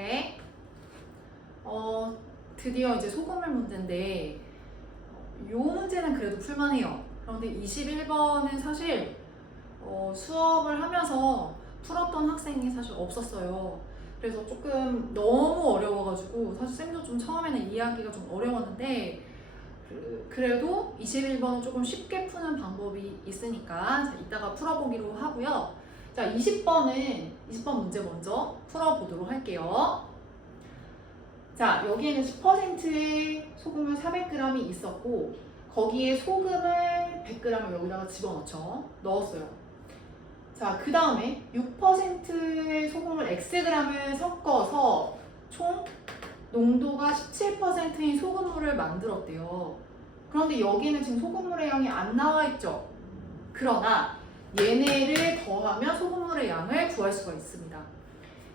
네. 드디어 이제 소금물 문제인데 요 문제는 그래도 풀만해요. 그런데 21번은 사실 수업을 하면서 풀었던 학생이 사실 없었어요. 그래서 조금 너무 어려워가지고 사실 쌤도 좀 처음에는 이해하기가 좀 어려웠는데 그래도 21번은 조금 쉽게 푸는 방법이 있으니까 자, 이따가 풀어보기로 하고요. 자, 20번 문제 먼저 풀어보도록 할게요. 자, 여기에는 10%의 소금을 400g이 있었고 거기에 소금을 100g을 여기다가 집어넣죠. 넣었어요. 자, 그 다음에 6%의 소금을 Xg을 섞어서 총 농도가 17%인 소금물을 만들었대요. 그런데 여기는 지금 소금물의 양이 안 나와 있죠. 그러나 얘네를 더하면 소금물의 양을 구할 수가 있습니다.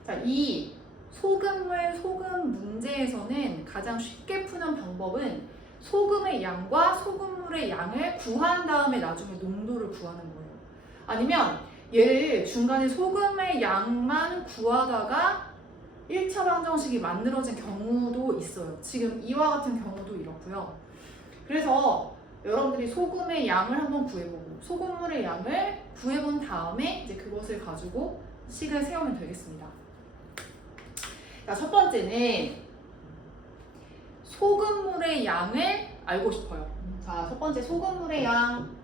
자, 이 소금 문제에서는 가장 쉽게 푸는 방법은 소금의 양과 소금물의 양을 구한 다음에 나중에 농도를 구하는 거예요. 아니면 얘를 중간에 소금의 양만 구하다가 1차 방정식이 만들어진 경우도 있어요. 지금 이와 같은 경우도 이렇고요. 그래서 여러분들이 소금의 양을 한번 구해보고 소금물의 양을 구해본 다음에 이제 그것을 가지고 식을 세우면 되겠습니다. 자, 첫 번째는 소금물의 양을 알고 싶어요. 자, 첫 번째 소금물의 양.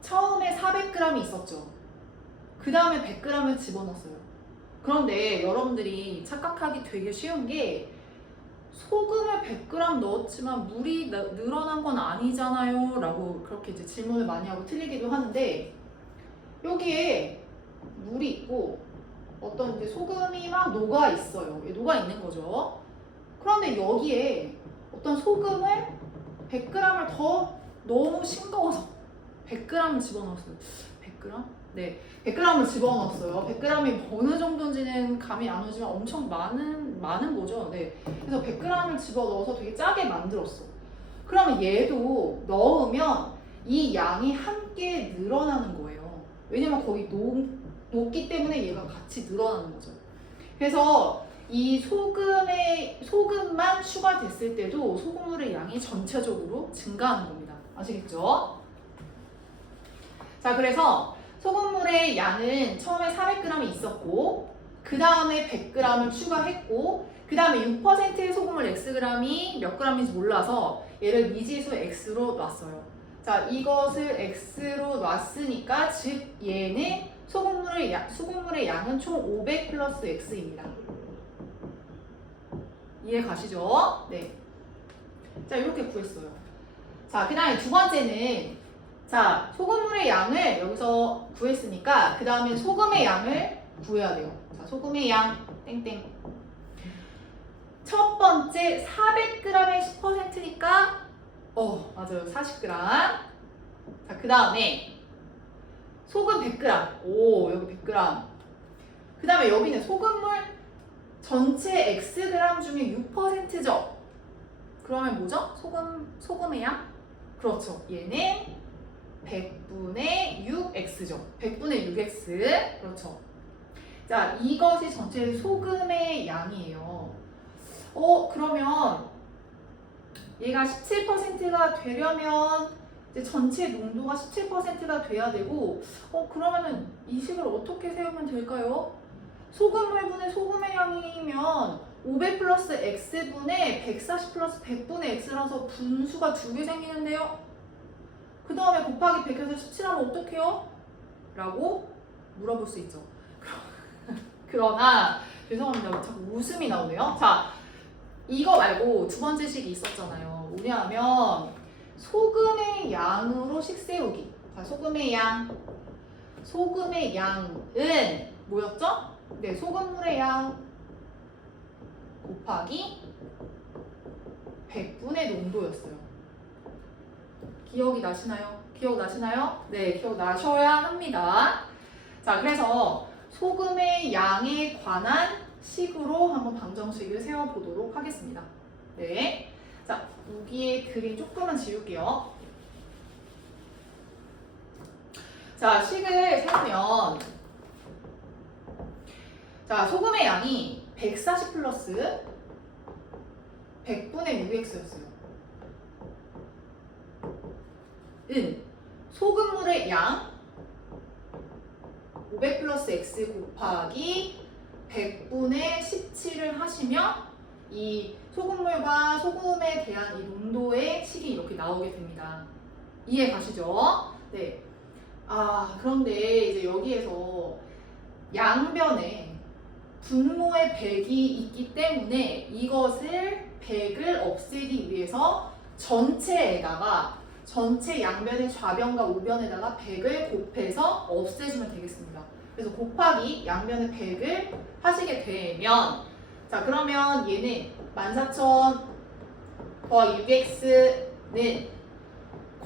처음에 400g이 있었죠. 그 다음에 100g을 집어넣었어요. 그런데 여러분들이 착각하기 되게 쉬운 게 소금을 100g 넣었지만 물이 늘어난 건 아니잖아요 라고 그렇게 이제 질문을 많이 하고 틀리기도 하는데 여기에 물이 있고 어떤 이제 소금이 막 녹아 있어요. 녹아 있는 거죠. 그런데 여기에 어떤 소금을 100g을 더 너무 싱거워서 100g을 집어넣었어요. 100g? 네, 100g을 집어넣었어요. 100g이 어느 정도인지는 감이 안 오지만 엄청 많은 거죠. 네, 그래서 100g을 집어넣어서 되게 짜게 만들었어. 그러면 얘도 넣으면 이 양이 함께 늘어나는 거예요. 왜냐면 거기 녹기 때문에 얘가 같이 늘어나는 거죠. 그래서 이 소금만 추가됐을 때도 소금물의 양이 전체적으로 증가하는 겁니다. 아시겠죠? 자, 그래서 소금물의 양은 처음에 400g이 있었고 그 다음에 100g을 추가했고 그 다음에 6%의 소금물 Xg이 몇 g인지 몰라서 얘를 미지수 X로 놨어요. 자, 이것을 X로 놨으니까 즉 얘는 소금물의 양은 총 500 플러스 X입니다. 이해 가시죠? 네. 자, 이렇게 구했어요. 자, 그 다음에 두 번째는 자, 소금물의 양을 여기서 구했으니까 그 다음에 소금의 양을 구해야 돼요. 자, 소금의 양 땡땡. 첫 번째 400g의 10%니까 맞아요. 40g. 자, 그 다음에 소금 100g. 오, 여기 100g. 그 다음에 여기는 소금물 전체 Xg 중에 6%죠. 그러면 뭐죠? 소금의 양? 그렇죠. 얘는 100분의 6x죠. 100분의 6x. 그렇죠. 자, 이것이 전체 소금의 양이에요. 그러면 얘가 17%가 되려면 이제 전체 농도가 17%가 돼야 되고 그러면은 이 식을 어떻게 세우면 될까요? 소금물분의 소금의 양이면 500 플러스 x분의 140 플러스 100분의 x라서 분수가 2개 생기는데요. 그 다음에 곱하기 100해서 17하면 어떡해요? 라고 물어볼 수 있죠. 그러나 죄송합니다. 자꾸 웃음이 나오네요. 자, 이거 말고 두 번째 식이 있었잖아요. 뭐냐면 소금의 양으로 식 세우기. 자, 소금의 양은 뭐였죠? 네, 소금물의 양 곱하기 100분의 농도였어요. 기억나시나요? 네, 기억나셔야 합니다. 자, 그래서 소금의 양에 관한 식으로 한번 방정식을 세워보도록 하겠습니다. 네. 자, 여기에 그림 조금만 지울게요. 자, 식을 세우면 자, 소금의 양이 140 플러스 100분의 6x였어요. 은 소금물의 양 500 플러스 x 곱하기 100분의 17을 하시면 이 소금물과 소금에 대한 이 농도의 식이 이렇게 나오게 됩니다. 이해 가시죠? 네. 아, 그런데 이제 여기에서 양변에 분모의 100이 있기 때문에 이것을 100을 없애기 위해서 전체에다가 전체 양변의 좌변과 우변에다가 100을 곱해서 없애주면 되겠습니다. 그래서 곱하기 양변의 100을 하시게 되면 자, 그러면 얘는 14,000 더하기 6x는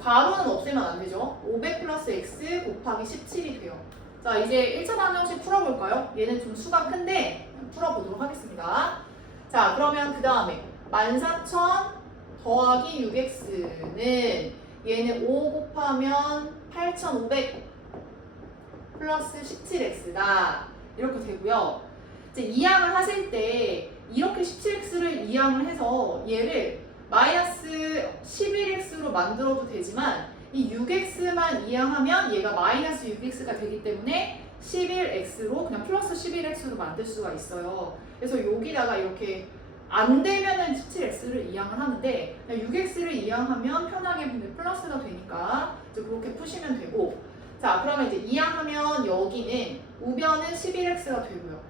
괄호는 없애면 안 되죠. 500 플러스 x 곱하기 17이 돼요. 자, 이제 1차 방정식 풀어볼까요? 얘는 좀 수가 큰데 풀어보도록 하겠습니다. 자, 그러면 그 다음에 14,000 더하기 6x는 얘는 5 곱하면 8,500 플러스 17x다. 이렇게 되고요. 이제 이항을 하실 때 이렇게 17x를 이항을 해서 얘를 마이너스 11x로 만들어도 되지만 이 6x만 이항하면 얘가 마이너스 6x가 되기 때문에 11x로 그냥 플러스 11x로 만들 수가 있어요. 그래서 여기다가 이렇게 안 되면은 17x를 이항을 하는데 6x를 이항하면 편하게 보면 플러스가 되니까 이제 그렇게 푸시면 되고 자 그러면 이제 이항하면 여기는 우변은 11x가 되고요.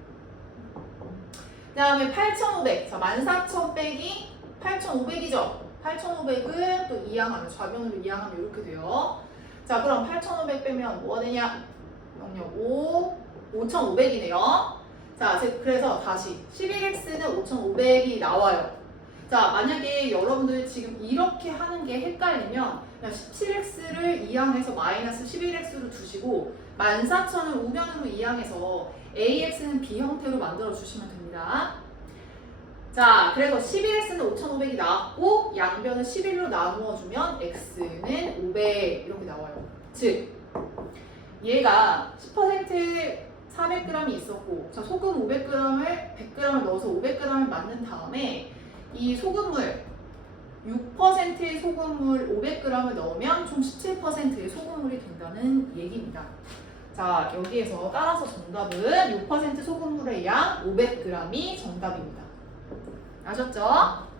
그 다음에 8,500 자 14,000 빼기 8,500이죠. 8,500을 또 이항하면 좌변으로 이항하면 이렇게 돼요. 자 그럼 8,500 빼면 뭐가 되냐? 0,5 5,500이네요. 자, 그래서 다시 11x는 5,500이 나와요. 자, 만약에 여러분들 지금 이렇게 하는 게 헷갈리면 그냥 17x를 이항해서 마이너스 11x로 두시고 14,000을 우변으로 이항해서 ax는 b 형태로 만들어 주시면 됩니다. 자, 그래서 11x는 5,500이 나왔고 양변을 11로 나누어 주면 x는 500 이렇게 나와요. 즉, 얘가 10% 400g이 있었고 자 소금 500g을 100g을 넣어서 500g을 만든 다음에 이 소금물 6%의 소금물 500g을 넣으면 총 17%의 소금물이 된다는 얘기입니다. 자 여기에서 따라서 정답은 6% 소금물의 양 500g이 정답입니다. 아셨죠?